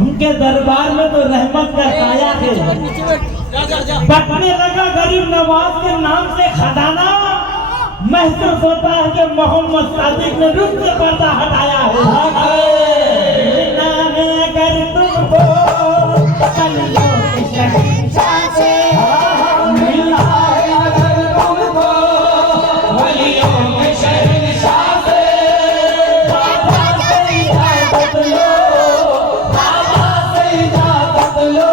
उनके दरबार में तो रहमत का साया है। बटने लगा गरीब नवाज के नाम से खजाना, महसूस होता है कि मोहम्मद सादिक ने रुख से पर्दा हटाया है। अगर तुमको कलियों की शहंशाह से मिला है, अगर तुमको वलियों के शहंशाह से, बाबा से इजाजत लो, बाबा से इजाजत लो,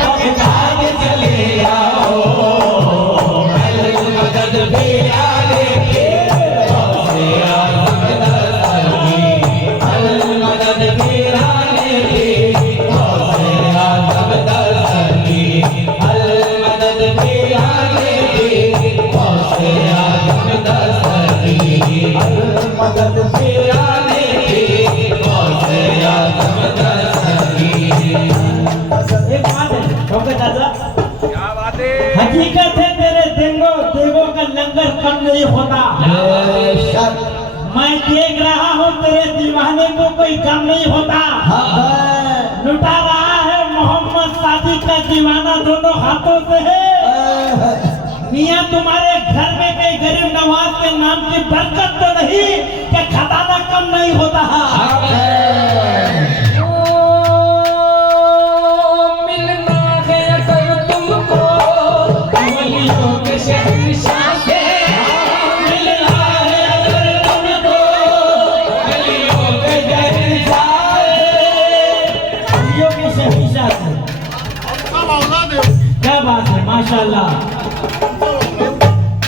बगदाद चले आओ, मदद भी आने के से आजम दस्तगी, मदद भी आने के से आजम दस्तगी, मदद भी आने के से आजम दस्तगी, मदद भी आने के से आजम दस्तगी। एक बात है डॉक्टर दादा, क्या बात है? हकीकत है तेरे देवों का लंगर कम नहीं होता। मैं देख रहा हूँ तेरे दीवाने को कोई कम नहीं होता। लुटा रहा है मोहम्मद सादिक का दीवाना दोनों हाथों से है। मियाँ तुम्हारे घर में कई गरीब नवाज के नाम की बरकत तो नहीं कि खजाना कम नहीं होता। क्या बात है, माशाल्लाह।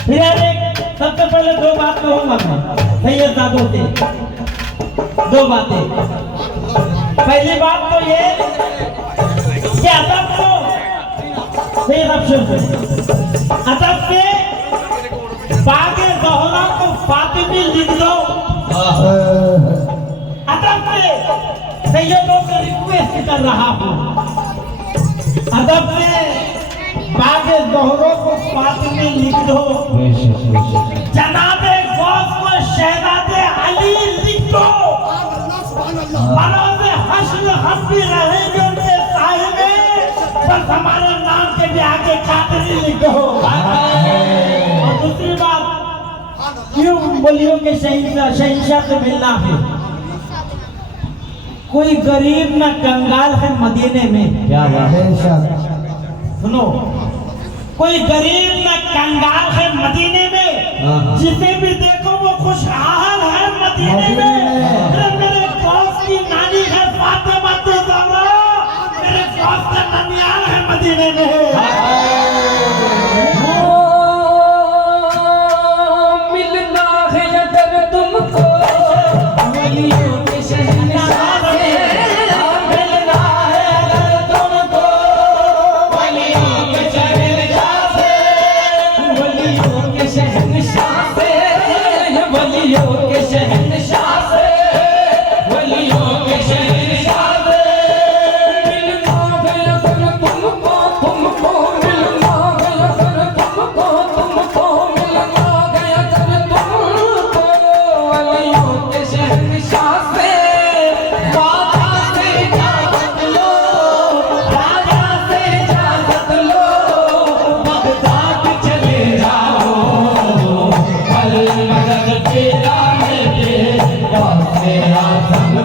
फिर एक सबसे पहले दो बात कहूंगा मैं सैयद साहबों से, दो बातें। पहली बात तो ये कि अदब को सैयद अफसर से अदब से बागे ज़हरा को फातिमी लिख दो। सैयदों को रिक्वेस्ट कर रहा हूँ, अदब से बागे दोहरों को फातिमे लिख दो, जनाबे गौस को शहजादे अली लिख दो, बरोज़े हश्र हम भी रहेंगे उनके साए में, बस हमारे नाम के भी आगे कादरी लिख दो। और दूसरी बात, क्यों बोलियो के शहंशाह से मिलना है? कोई गरीब न कंगाल है मदीने में, क्या बात है। सुनो, कोई गरीब न कंगाल है मदीने में, जिसे भी देखो वो खुशहाल है मदीने में। मेरे गौस की नानी है फातिमा ज़हरा, मेरे गौस का ननियाल है मदीने में। मिलना है अगर तुमको वलियों के शहंशाह से, मिलना है अगर तुमको वलियों के शहंशाह से, वलियों के शहंशाह से, वलियों के शहंशाह से, वलियों के शहंशाह से। मिलना है अगर तुमको, तुमको मिलना है अगर तुमको, तुमको मिलना है अगर तुमको वलियों के शहंशाह से। राजा से इजाज़त लो, राजा से इजाज़त लो, बगदाद चले जाओ, अल मदद तेरा है, तेरा आज़म